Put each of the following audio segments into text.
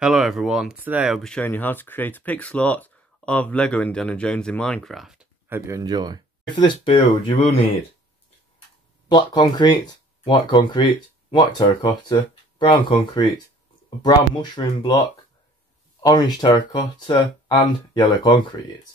Hello everyone, today I'll be showing you how to create a pixel art of Lego Indiana Jones in Minecraft. Hope you enjoy. For this build you will need black concrete, white terracotta, brown concrete, a brown mushroom block, orange terracotta and yellow concrete.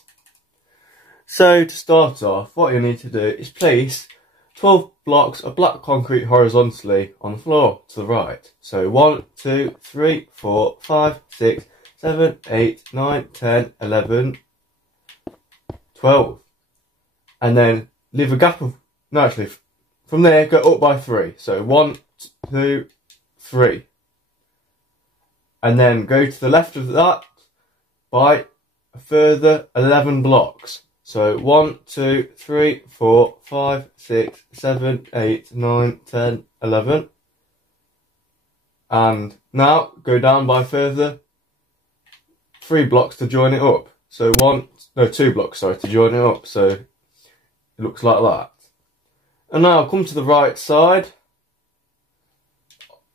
So to start off, what you need to do is place 12 blocks of black concrete horizontally on the floor to the right. So 1, 2, 3, 4, 5, 6, 7, 8, 9, 10, 11, 12. And then leave a gap of, no actually, from there go up by 3. So 1, 2, 3. And then go to the left of that by a further 11 blocks. So 1, 2, 3, 4, 5, 6, 7, 8, 9, 10, 11. And now go down by further 3 blocks to join it up. So 2 blocks, sorry, to join it up. So it looks like that. And now come to the right side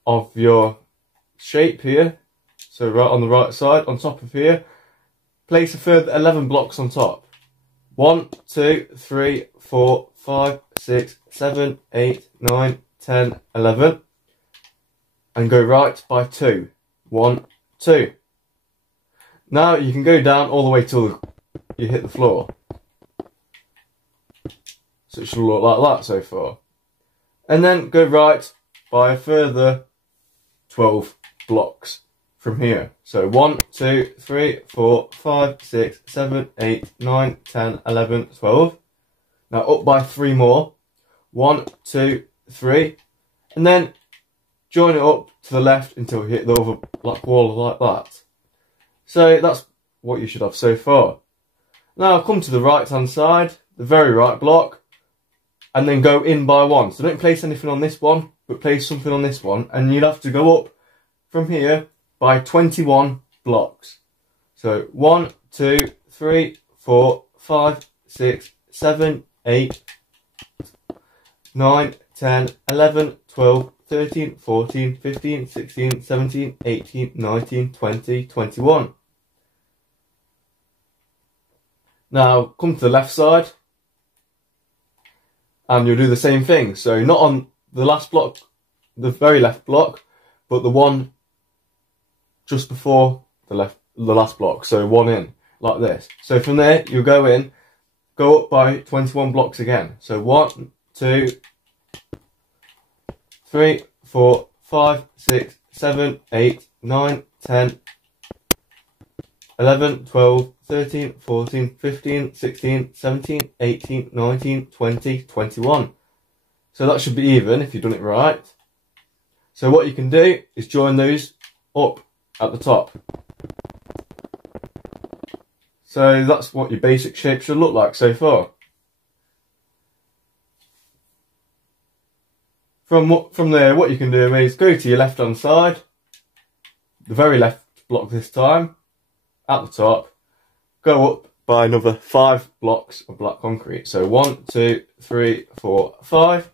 of your shape here. So right on the right side, on top of here, place a further 11 blocks on top. 1, 2, 3, 4, 5, 6, 7, 8, 9, 10, 11. And go right by 2. 1, 2. Now you can go down all the way till you hit the floor. So it should look like that so far. And then go right by a further 12 blocks from here. So 1, 2, 3, 4, 5, 6, 7, 8, 9, 10, 11, 12. Now up by 3 more. 1, 2, 3. And then join it up to the left until you hit the other black wall like that. So that's what you should have so far. Now come to the right hand side, the very right block, and then go in by 1. So don't place anything on this one, but place something on this one, and you'll have to go up from here by 21 blocks. So 1, 2, 3, 4, 5, 6, 7, 8, 9, 10, 11, 12, 13, 14, 15, 16, 17, 18, 19, 20, 21. Now come to the left side and you'll do the same thing. So not on the last block, the very left block, but the one just before the last block, so 1 in, like this. So from there, you'll go in, go up by 21 blocks again. So 1, 2, 3, 4, 5, 6, 7, 8, 9, 10, 11, 12, 13, 14, 15, 16, 17, 18, 19, 20, 21. So that should be even if you've done it right. So what you can do is join those up at the top. So that's what your basic shape should look like so far. From there, what you can do is go to your left hand side, the very left block this time, at the top, go up by another 5 blocks of black concrete. So 1, 2, 3, 4, 5.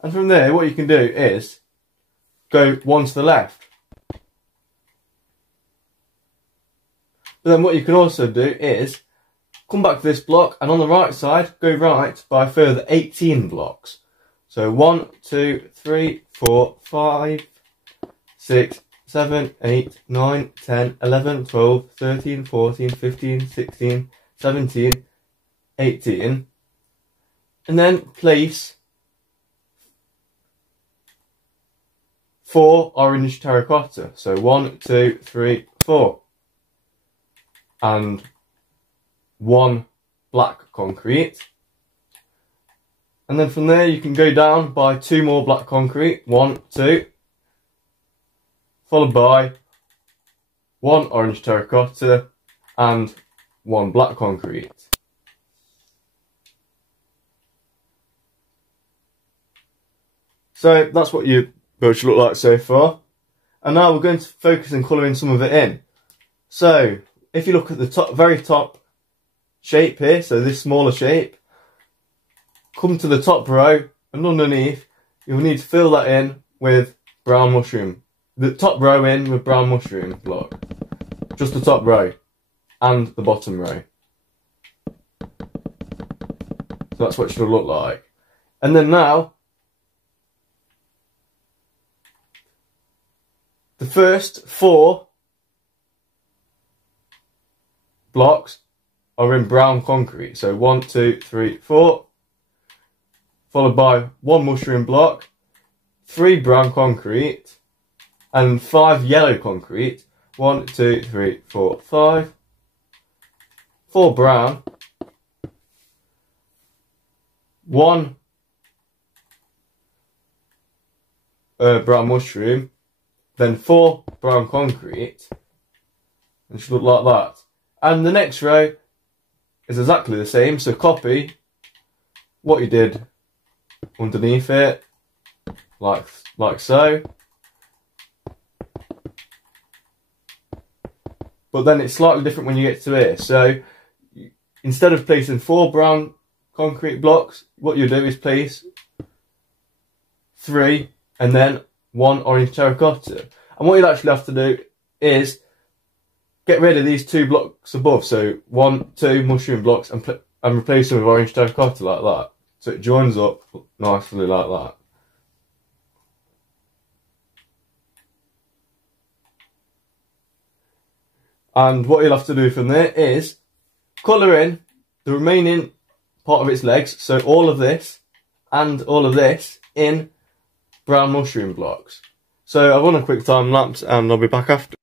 And from there, what you can do is go 1 to the left. But then what you can also do is come back to this block and on the right side, go right by a further 18 blocks. So 1, 2, 3, 4, 5, 6, 7, 8, 9, 10, 11, 12, 13, 14, 15, 16, 17, 18. And then place 4 orange terracotta. So 1, 2, 3, 4. And 1 black concrete. And then from there you can go down by 2 more black concrete. 1, 2. Followed by 1 orange terracotta and 1 black concrete. So that's what your build should look like so far. And now we're going to focus on colouring some of it in. So if you look at the very top shape here, so this smaller shape, come to the top row and underneath you'll need to fill that in with brown mushroom the top row in with brown mushroom block. Just the top row and the bottom row. So that's what it should look like. And then now, the first 4 blocks are in brown concrete. So 1, 2, 3, 4. Followed by 1 mushroom block, 3 brown concrete, and 5 yellow concrete. 1, 2, 3, 4, 5. 4 brown. 1 brown mushroom. Then 4 brown concrete. And it should look like that. And the next row is exactly the same. So copy what you did underneath it, like so. But then it's slightly different when you get to here. So instead of placing 4 brown concrete blocks, what you do is place 3 and then 1 orange terracotta. And what you'll actually have to do is get rid of these 2 blocks above. So 1, 2 mushroom blocks and replace them with orange terracotta like that. So it joins up nicely like that. And what you'll have to do from there is colour in the remaining part of its legs. So all of this and all of this in brown mushroom blocks. So I'll run a quick time lapse and I'll be back after.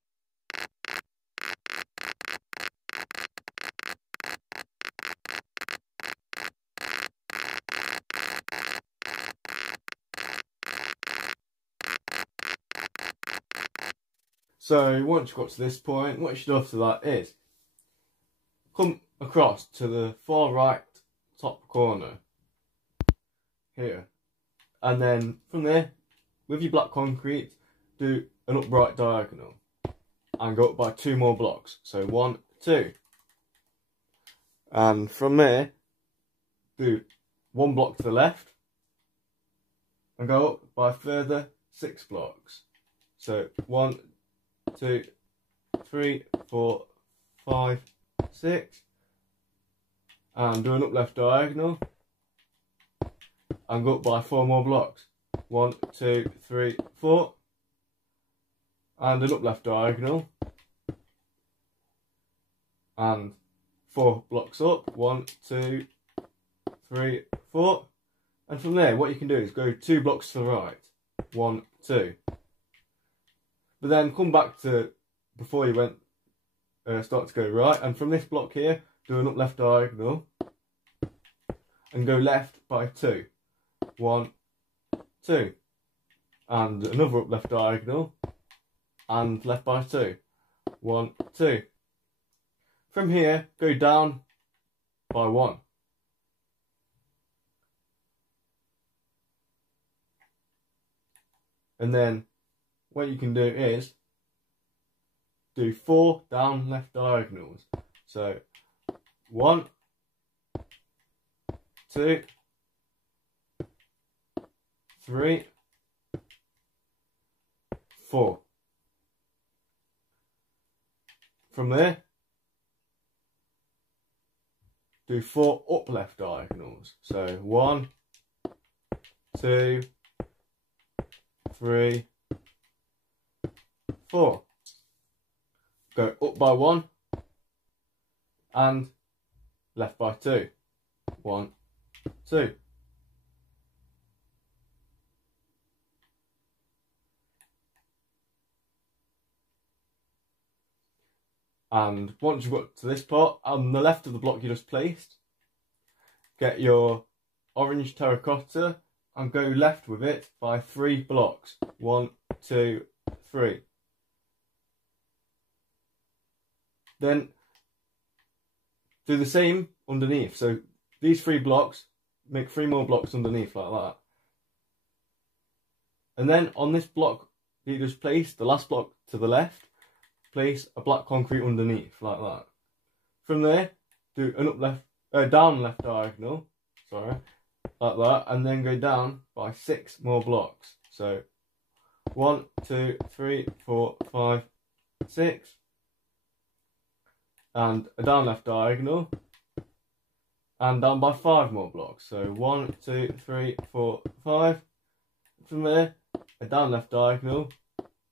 So once you've got to this point, what you should do after that is come across to the far right top corner here, and then from there with your black concrete do an upright diagonal and go up by 2 more blocks. So 1, 2, and from there do 1 block to the left and go up by a further 6 blocks. So 1, 2, 3, 4, 5, 6, and do an up left diagonal and go up by 4 more blocks. 1, 2, 3, 4, and an up left diagonal and 4 blocks up. 1, 2, 3, 4, and from there what you can do is go 2 blocks to the right. 1, 2. But then come back to before you went, start to go right, and from this block here, do an up left diagonal and go left by 2. 1, 2, and another up left diagonal and left by 2. 1, 2. From here, go down by 1. And then what you can do is do 4 down left diagonals. So 1, 2, 3, 4. From there, do 4 up left diagonals. So 1, 2, 3, 4. Go up by 1 and left by 2. 1, 2. And once you've got to this part, on the left of the block you just placed, get your orange terracotta and go left with it by 3 blocks. 1, 2, 3. Then do the same underneath. So these 3 blocks, make 3 more blocks underneath like that. And then on this block that you just placed, the last block to the left, place a black concrete underneath like that. From there, do an up left, down left diagonal, sorry, like that, and then go down by 6 more blocks. So 1, 2, 3, 4, 5, 6. And a down left diagonal. And down by 5 more blocks. So 1, 2, 3, 4, 5. From there, a down left diagonal.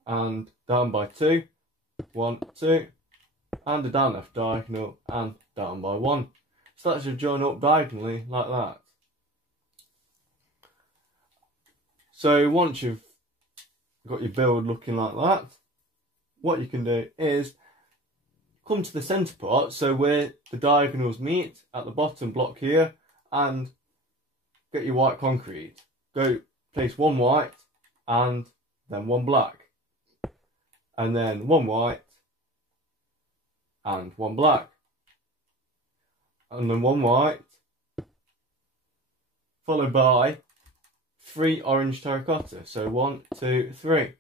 And down by 2. 1, 2. And a down left diagonal. And down by 1. So that should join up diagonally like that. So once you've got your build looking like that, what you can do is come to the centre part, so where the diagonals meet at the bottom block here, and get your white concrete. Go place one white and then one black, and then one white and one black, and then one white, followed by 3 orange terracotta. So 1, 2, 3,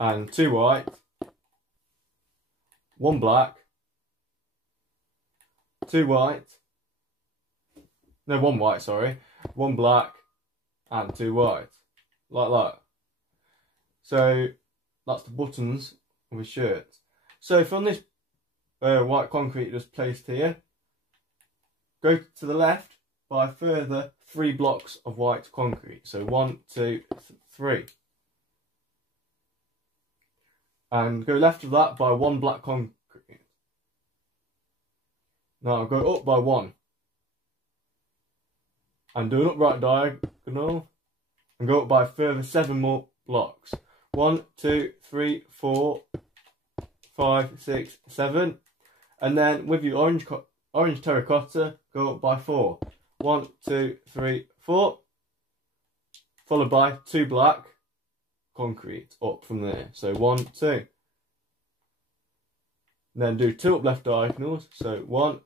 and 2 white, 1 black, 2 white, no 1 white, sorry, 1 black and 2 white, like that. So that's the buttons of his shirt. So from this white concrete just placed here, go to the left by a further 3 blocks of white concrete. So 1, 2, 3. And go left of that by 1 black concrete. Now go up by 1. And do an upright diagonal. And go up by a further 7 more blocks. 1, 2, 3, 4, 5, 6, 7. And then with your orange terracotta, go up by 4. 1, 2, 3, 4. Followed by 2 black concrete up from there. So 1, 2. Then do 2 up left diagonals. So 1,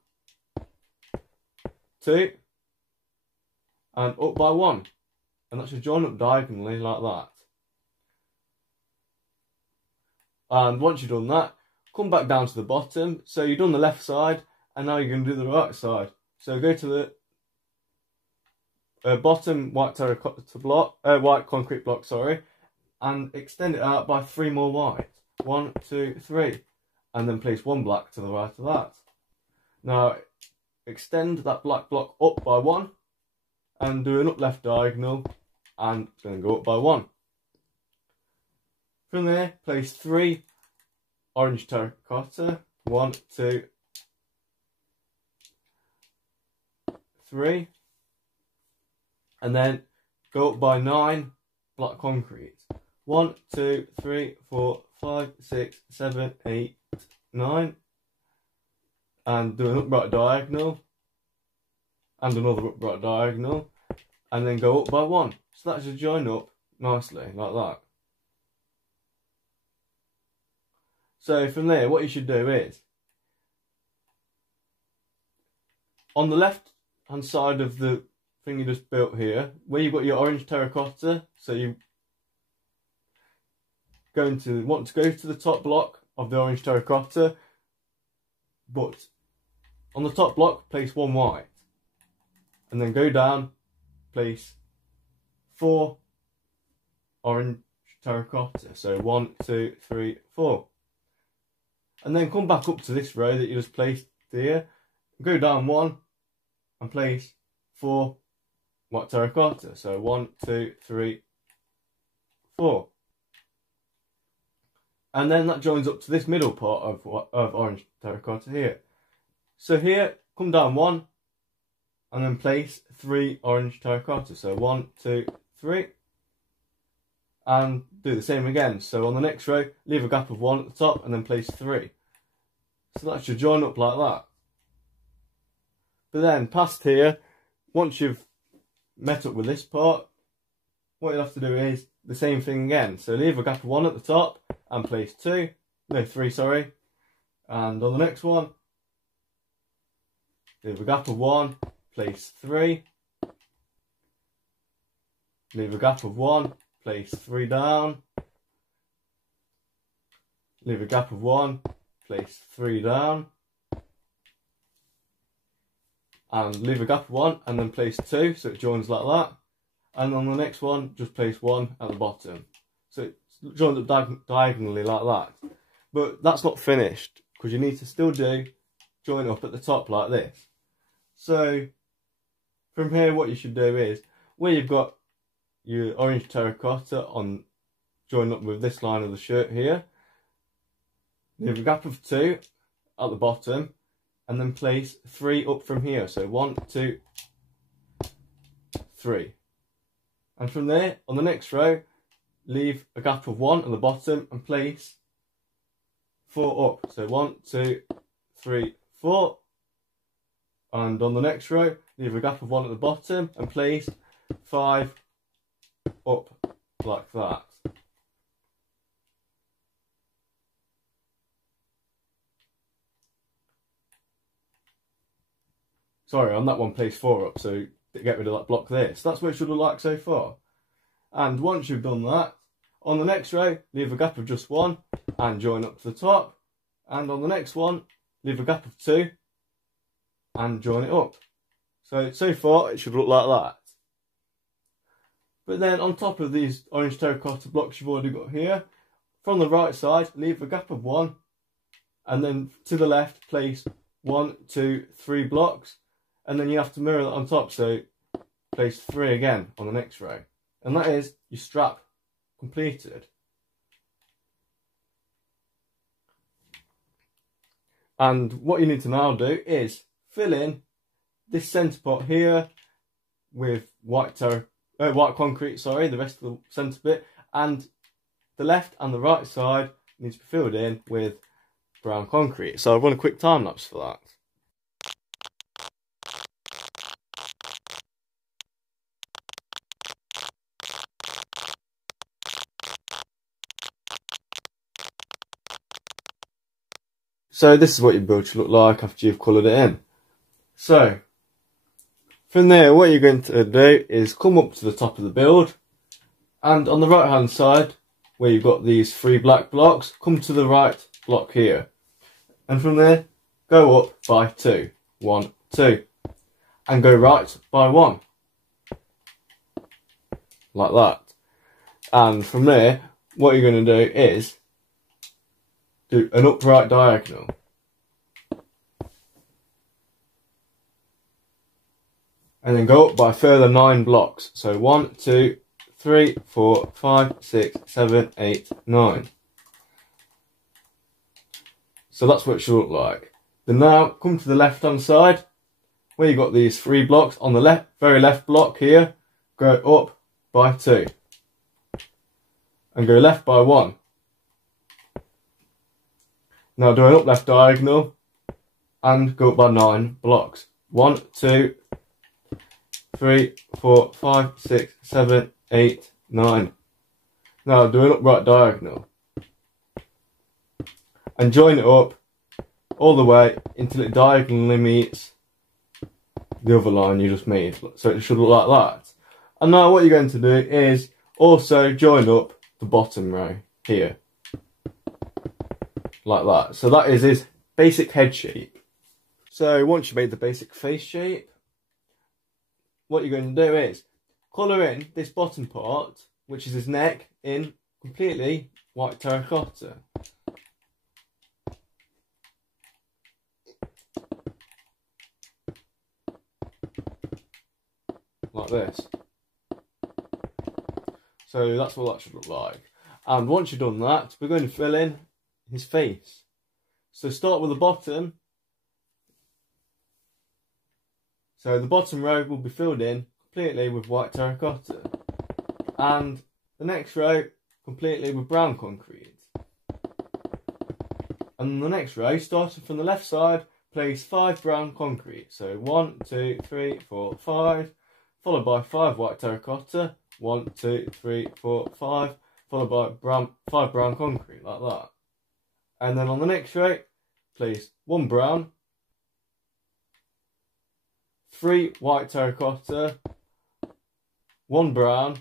2, and up by 1. And that should join up diagonally like that. And once you've done that, come back down to the bottom. So you've done the left side, and now you're going to do the right side. So go to the bottom white terracotta block, white concrete block, sorry, and extend it out by 3 more white. 1, 2, 3, and then place 1 black to the right of that. Now extend that black block up by 1, and do an up left diagonal, and then go up by 1. From there, place 3 orange terracotta. 1, 2, 3. And then go up by 9 black concrete. 1, 2, 3, 4, 5, 6, 7, 8, 9. And do an upright diagonal. And another upright diagonal. And then go up by 1. So that should join up nicely, like that. So from there, what you should do is, on the left hand side of the thing you just built here, where you've got your orange terracotta, so you want to go to the top block of the orange terracotta, but on the top block place 1 white, and then go down, place 4 orange terracotta. So 1, 2, 3, 4. And then come back up to this row that you just placed here, go down 1 and place 4 white terracotta. So 1, 2, 3, 4. And then that joins up to this middle part of orange terracotta here. So here, come down 1 and then place 3 orange terracotta. So 1, 2, 3. And do the same again. So on the next row, leave a gap of 1 at the top and then place 3. So that should join up like that. But then past here, once you've met up with this part, what you'll have to do is the same thing again. So leave a gap of 1 at the top and place 3, sorry. And on the next one, leave a gap of 1, place 3. Leave a gap of 1, place 3 down. Leave a gap of 1, place 3 down. And leave a gap of 1 and then place 2, so it joins like that. And on the next one, just place 1 at the bottom. So it's joined up diagonally like that. But that's not finished, because you need to still join up at the top like this. So from here, what you should do is, where you've got your orange terracotta on joined up with this line of the shirt here, you have a gap of 2 at the bottom, and then place 3 up from here. So 1, 2, 3. And from there, on the next row, leave a gap of 1 at the bottom and place 4 up. So 1, 2, 3, 4. And on the next row, leave a gap of 1 at the bottom and place 5 up like that. Sorry, on that one, place 4 up, so to get rid of that block there. So that's what it should look like so far. And once you've done that, on the next row, leave a gap of just 1 and join up to the top. And on the next one, leave a gap of 2 and join it up. So far, it should look like that. But then on top of these orange terracotta blocks you've already got here, from the right side, leave a gap of 1, and then to the left, place 1, 2, 3 blocks, and then you have to mirror that on top, so place 3 again on the next row. And that is your strap completed. And what you need to now do is fill in this centre part here with white concrete, the rest of the centre bit, and the left and the right side needs to be filled in with brown concrete. So I'll run a quick time lapse for that. So this is what your build should look like after you've coloured it in. So from there, what you're going to do is come up to the top of the build, and on the right hand side, where you've got these 3 black blocks, come to the right block here. And from there, go up by 2. 1, 2. And go right by 1. Like that. And from there, what you're going to do is do an upright diagonal. And then go up by a further 9 blocks. So 1, 2, 3, 4, 5, 6, 7, 8, 9. So that's what it should look like. Then now come to the left hand side, where you've got these 3 blocks. On the very left block here, go up by 2. And go left by 1. Now do an up left diagonal and go up by 9 blocks. 1, 2, 3, 4, 5, 6, 7, 8, 9. Now do an upright diagonal and join it up all the way until it diagonally meets the other line you just made. So it should look like that. And now what you're going to do is also join up the bottom row here. Like that. So that is his basic head shape. So once you've made the basic face shape, what you're going to do is colour in this bottom part, which is his neck, in completely white terracotta. Like this. So that's what that should look like. And once you've done that, we're going to fill in his face. So start with the bottom. So the bottom row will be filled in completely with white terracotta, and the next row completely with brown concrete. And the next row, starting from the left side, place 5 brown concrete. So 1, 2, 3, 4, 5, followed by 5 white terracotta. 1, 2, 3, 4, 5, followed by 5 brown concrete, like that. And then on the next row, place 1 brown, 3 white terracotta, 1 brown,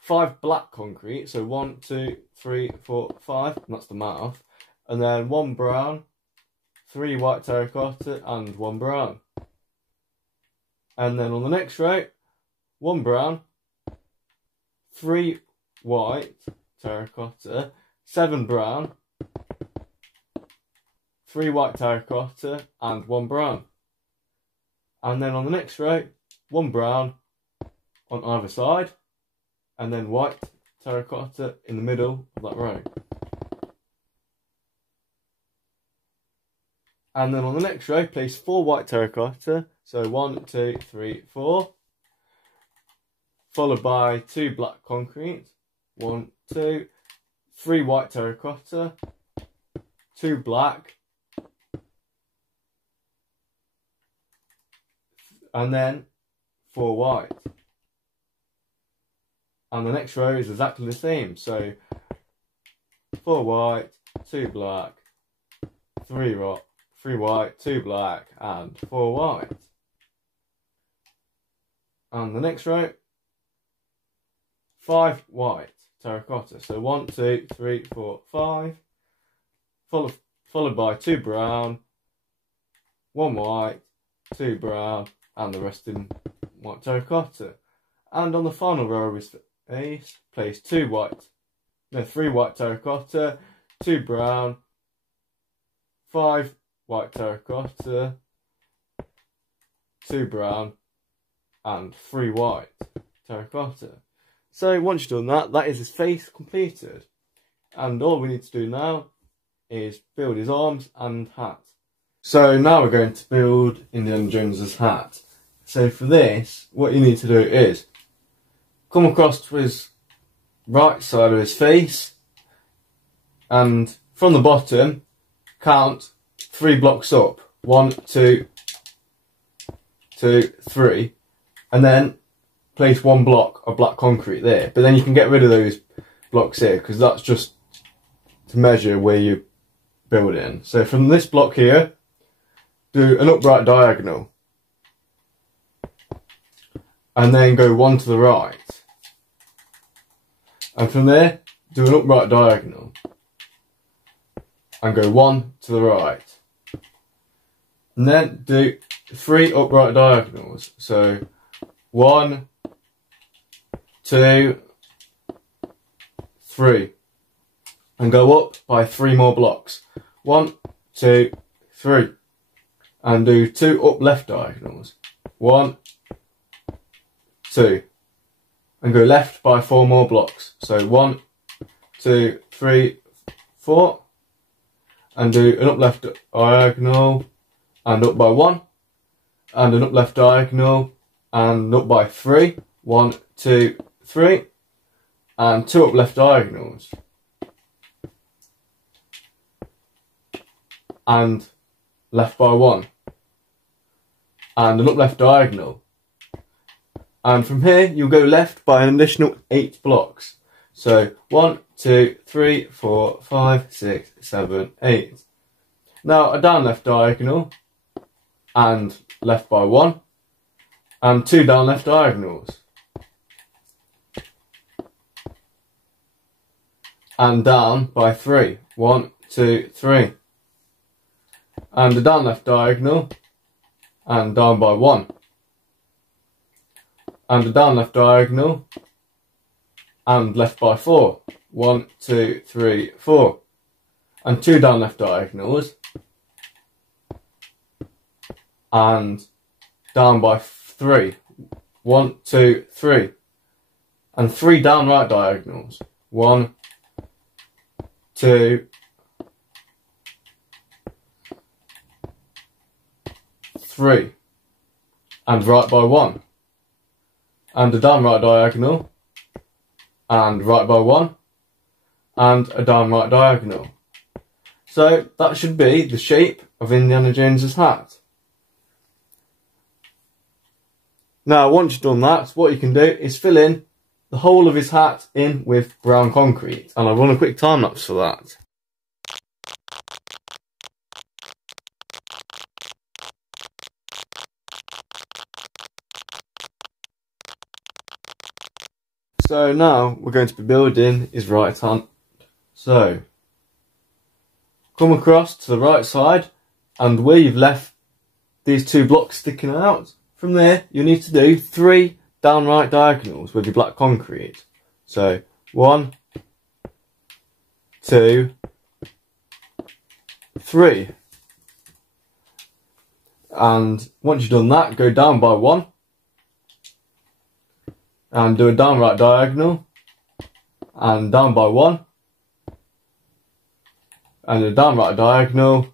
5 black concrete, so 1, 2, 3, 4, 5, and that's the mouth, and then 1 brown, 3 white terracotta, and 1 brown. And then on the next row, 1 brown, 3 white terracotta, 7 brown, 3 white terracotta and 1 brown. And then on the next row, 1 brown on either side, and then white terracotta in the middle of that row. And then on the next row, place 4 white terracotta, so 1, 2, 3, 4, followed by 2 black concrete, 1, 2, 3 white terracotta, 2 black, and then 4 white. And the next row is exactly the same, so 4 white, 2 black, 3 white, 2 black, and 4 white. And the next row, 5 white terracotta, so 1, 2, 3, 4, 5, followed by 2 brown, 1 white, 2 brown, and the rest in white terracotta. And on the final row of his face, place 3 white terracotta, 2 brown, 5 white terracotta, 2 brown, and 3 white terracotta. So once you've done that, that is his face completed. And all we need to do now is build his arms and hat. So now we're going to build Indiana Jones's hat. So for this, what you need to do is come across to his right side of his face, and from the bottom, count 3 blocks up. 1, 2, 2, 3, and then place 1 block of black concrete there. But then you can get rid of those blocks here, because that's just to measure where you're building. So from this block here, do an upright diagonal, and then go 1 to the right. And from there, do an upright diagonal, and go 1 to the right. And then do 3 upright diagonals. So 1, 2, 3. And go up by 3 more blocks. 1, 2, 3. And do 2 up left diagonals. 1, 2. And go left by 4 more blocks. So 1, 2, 3, 4. And do an up left diagonal and up by 1. And an up left diagonal and up by 3. 1, 2, 3. And 2 up left diagonals. And left by 1. And an up left diagonal. And from here, you'll go left by an additional 8 blocks. So 1, 2, 3, 4, 5, 6, 7, 8. Now a down left diagonal and left by 1. And 2 down left diagonals. And down by 3. 1, 2, 3. And a down left diagonal and down by 1. And a down left diagonal and left by 4. 1, 2, 3, 4. And 2 down left diagonals and down by 3. 1, 2, 3. And 3 down right diagonals. 1, 2, 3. And right by 1. And a down right diagonal, and right by 1, and a down right diagonal. So that should be the shape of Indiana Jones's hat. Now once you've done that, what you can do is fill in the whole of his hat in with brown concrete, and I'll run a quick time lapse for that. So now we're going to be building his right hand. So come across to the right side, and where you've left these 2 blocks sticking out, from there you need to do 3 down right diagonals with your black concrete. So 1, 2, 3. And once you've done that, go down by 1 and do a downright diagonal, and down by 1 and a downright diagonal,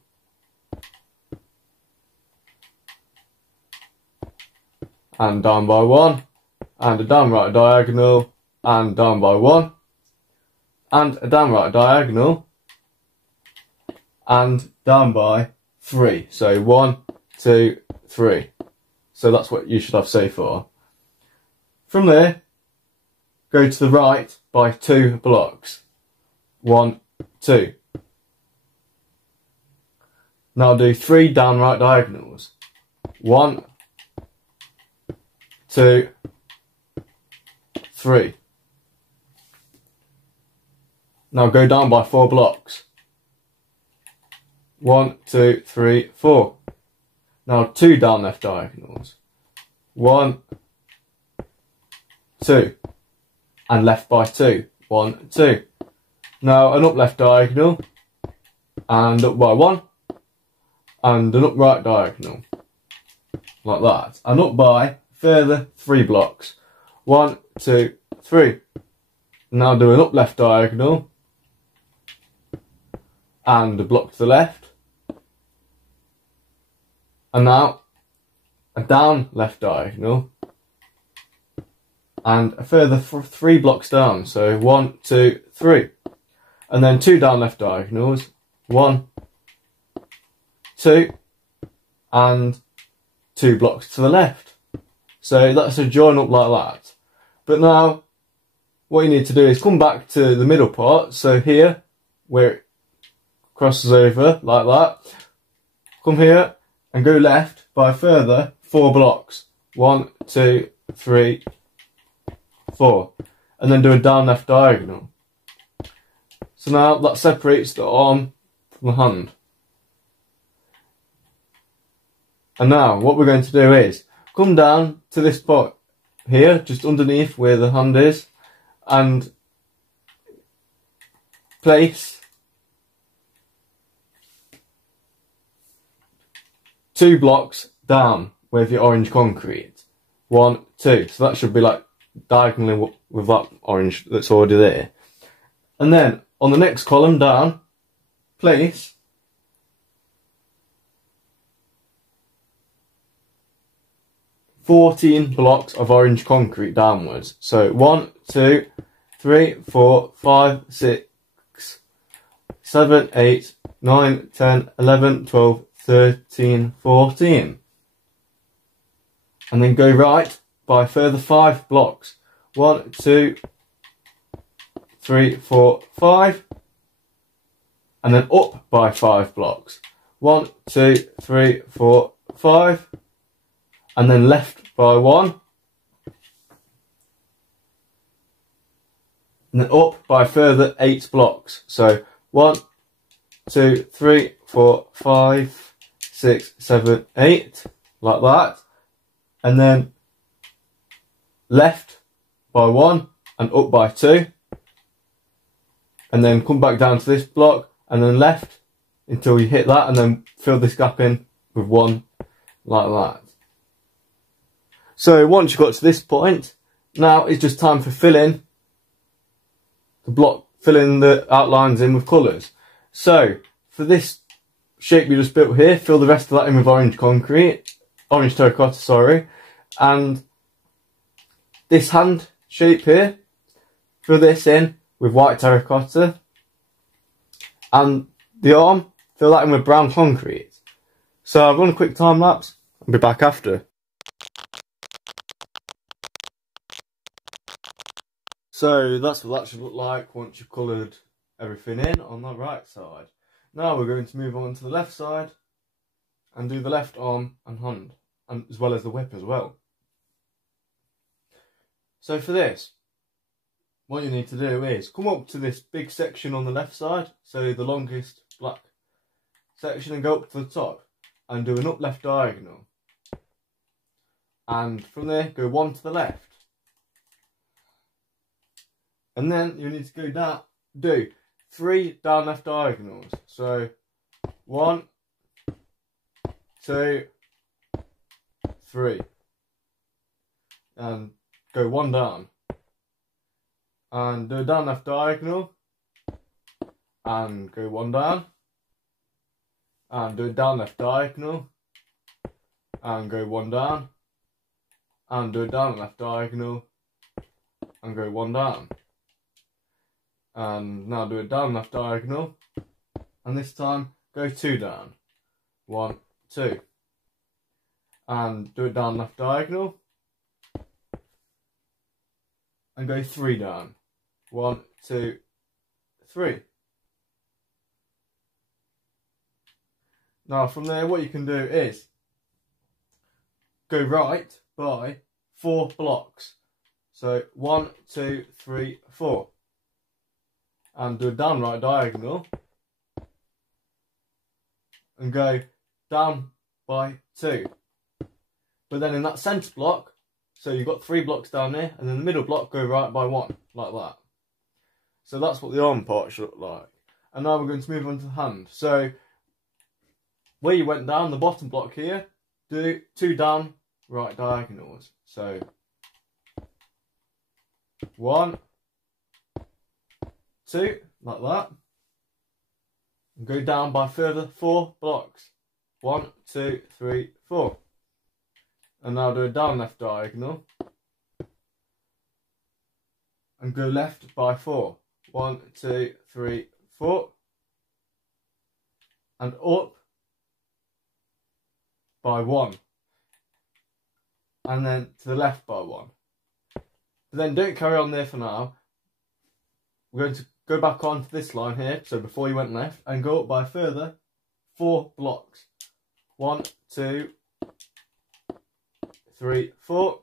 and down by 1 and a downright diagonal, and down by 1 and a downright diagonal, and down by 3. So 1, 2, 3. So that's what you should have so far. From there, go to the right by 2 blocks. 1, 2. Now do 3 downright diagonals. 1, 2, 3. Now go down by 4 blocks. 1, 2, 3, 4. Now 2 down left diagonals. 1, 2. And left by 2. 1, 2. Now an up left diagonal, and up by 1, and an up right diagonal, like that, and up by further 3 blocks. 1, 2, 3. Now do an up left diagonal, and a block to the left, and now a down left diagonal, and a further 3 blocks down. So 1, 2, 3. And then 2 down left diagonals. 1, 2, and 2 blocks to the left. So that's a join up like that. But now what you need to do is come back to the middle part. So here, where it crosses over like that, come here and go left by a further 4 blocks. 1, 2, 3, 4. And then do a down left diagonal. So now that separates the arm from the hand. And now what we're going to do is come down to this spot here, just underneath where the hand is, and place 2 blocks down with your orange concrete. 1, 2. So that should be like diagonally with that orange that's already there. And then on the next column down, place 14 blocks of orange concrete downwards. So 1, 2, 3, 4, 5, 6, 7, 8, 9, 10, 11, 12, 13, 14. And then go right by a further 5 blocks. 1, 2, 3, 4, 5. And then up by 5 blocks. 1, 2, 3, 4, 5. And then left by 1. And then up by a further 8 blocks. So 1, 2, 3, 4, 5, 6, 7, 8. Like that. And then left by 1 and up by 2. And then come back down to this block and then left until you hit that, and then fill this gap in with 1 like that. So once you've got to this point, now it's just time for filling the block, filling the outlines in with colours. So for this shape you just built here, fill the rest of that in with orange terracotta, sorry. And this hand shape here, fill this in with white terracotta. And the arm, fill that in with brown concrete. So I'll run a quick time lapse. I'll be back after. So that's what that should look like once you've coloured everything in on the right side. Now we're going to move on to the left side and do the left arm and hand, and as well as the whip as well. So for this, what you need to do is come up to this big section on the left side, so the longest black section, and go up to the top and do an up left diagonal. And from there, go 1 to the left. And then you need to go down, do 3 down left diagonals. So 1, 2, 3. And go 1 down. And do a down left diagonal. And go 1 down. And do a down left diagonal. And go 1 down. And do a down left diagonal. And go 1 down. And now do a down left diagonal. And this time go 2 down. 1, 2. And do a down left diagonal. And go 3 down. 1, 2, 3. Now from there what you can do is go right by 4 blocks. So 1, 2, 3, 4. And do a down right diagonal. And go down by 2. But then in that centre block, so you've got 3 blocks down there, and then the middle block go right by 1, like that. So that's what the arm part should look like. And now we're going to move on to the hand. So where you went down, the bottom block here, do 2 down right diagonals. So 1, 2, like that. And go down by further 4 blocks. 1, 2, 3, 4. And now do a down left diagonal. And go left by 4. 1, 2, 3, 4. And up by 1. And then to the left by 1. But then don't carry on there for now. We're going to go back onto this line here, so before you went left, and go up by further 4 blocks. 1, 2, 3, 4,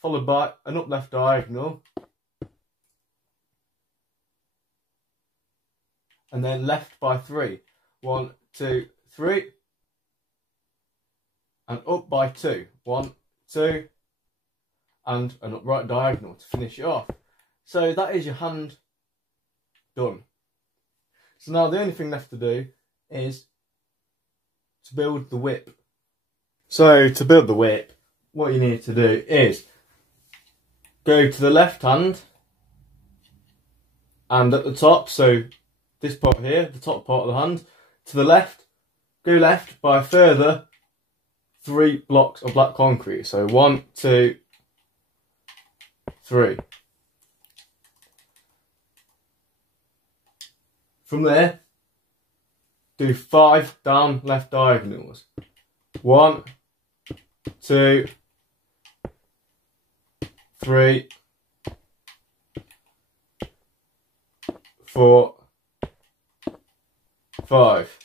followed by an up left diagonal, and then left by 3. 1, 2, 3, and up by 2. 1, 2, and an upright diagonal to finish it off. So that is your hand done. So now the only thing left to do is to build the whip. So to build the whip, what you need to do is go to the left hand, and at the top, so this part here, the top part of the hand, to the left, go left by a further 3 blocks of black concrete. So 1, 2, 3. From there, do 5 down left diagonals. 1, 2, 3, 4, 5.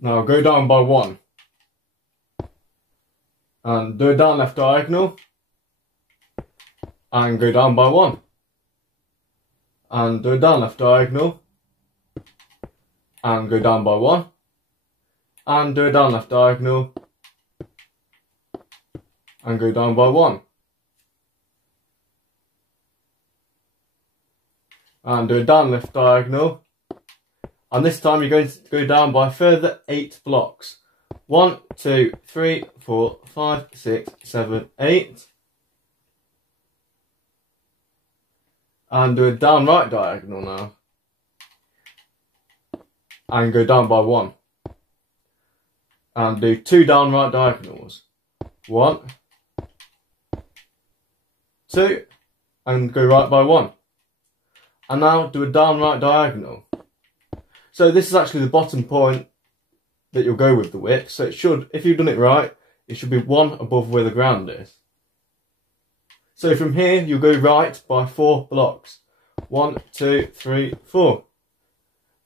Now go down by 1. And do a down left diagonal. And go down by 1. And do a down left diagonal. And go down by 1. And do a down left diagonal. And go down by 1. And do a down left diagonal. And this time you're going to go down by a further 8 blocks. 1, 2, 3, 4, 5, 6, 7, 8. And do a down right diagonal now. And go down by 1. And do 2 down right diagonals. 1, 2, and go right by 1. And now do a down right diagonal. So this is actually the bottom point that you'll go with the whip. So it should, if you've done it right, it should be 1 above where the ground is. So from here, you'll go right by 4 blocks. 1, 2, 3, 4.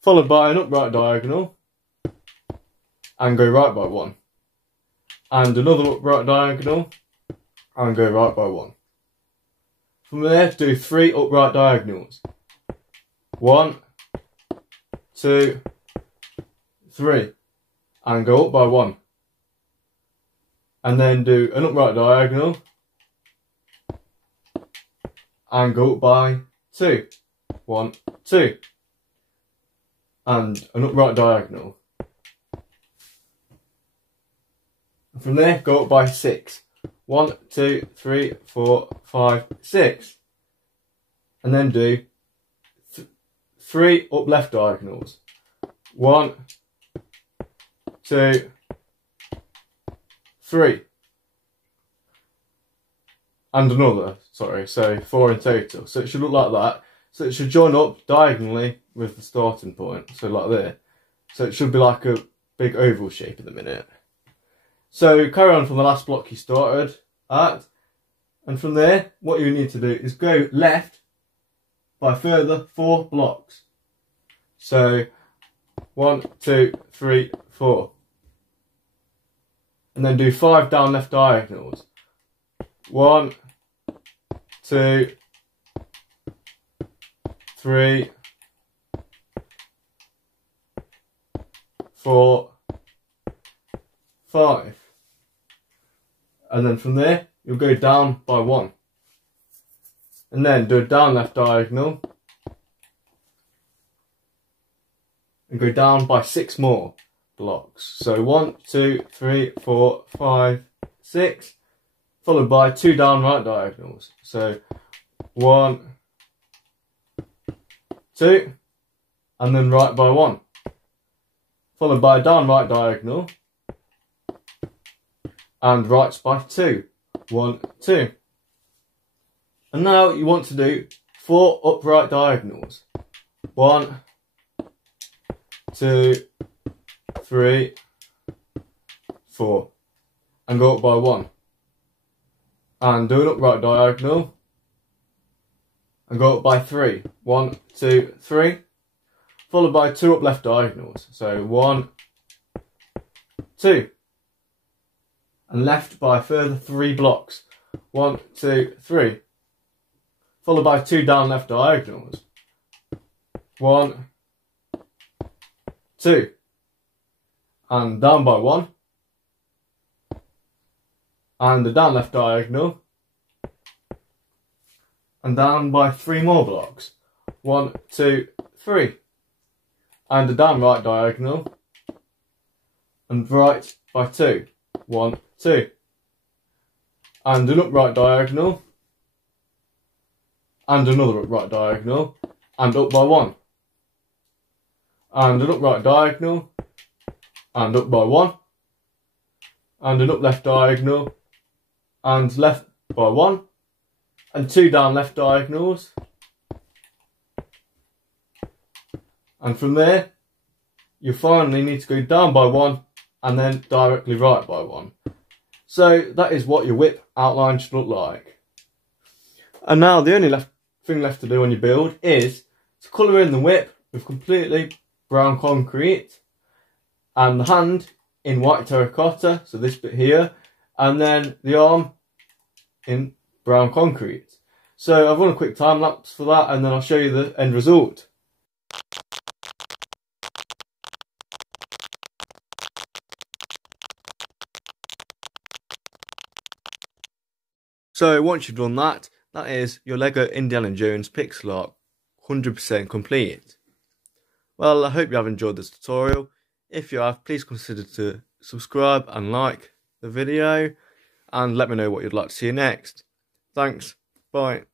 Followed by an upright diagonal. And go right by 1. And another upright diagonal. And go right by 1. From there, do 3 upright diagonals. 1, 2, 3. And go up by 1. and then do an upright diagonal and go up by 2. 1, 2. And an upright diagonal. And from there, go up by 6. 1, 2, 3, 4, 5, 6. And then do 3 up left diagonals. 1, 2, 3. And another, sorry, so 4 in total. So it should look like that. So it should join up diagonally with the starting point, so like there. So it should be like a big oval shape in a minute. So carry on from the last block you started at, and from there, what you need to do is go left by a further 4 blocks. So 1, 2, 3, 4. And then do 5 down left diagonals. 1, 2, 3, 4, 5. And then from there, you'll go down by 1. And then do a down left diagonal. And go down by 6 more blocks. So 1, 2, 3, 4, 5, 6. Followed by 2 down right diagonals. So 1, 2. And then right by 1. Followed by a down right diagonal. And rights by 2. 1, 2. And now you want to do 4 upright diagonals. 1, 2, 3, 4. And go up by 1. And do an upright diagonal. And go up by 3. 1, 2, 3. Followed by 2 up left diagonals. So 1, 2. And left by a further 3 blocks. 1, 2, 3. Followed by 2 down left diagonals. 1, 2. And down by 1. And the down left diagonal. And down by 3 more blocks. 1, 2, 3. And a down right diagonal. And right by 2. 1, 2. And an upright diagonal. And another upright diagonal. And up by 1. And an upright diagonal. And up by 1. And an up left diagonal. And left by 1. And 2 down left diagonals. And from there, you finally need to go down by 1 and then directly right by 1. So that is what your whip outline should look like. And now the only thing left to do on your build is to colour in the whip with completely brown concrete and the hand in white terracotta, so this bit here, and then the arm in brown concrete. So I've run a quick time lapse for that and then I'll show you the end result. So once you've done that, that is your Lego Indiana Jones pixel art 100% complete. Well, I hope you have enjoyed this tutorial. If you have, please consider to subscribe and like the video and let me know what you'd like to see next. Thanks, bye.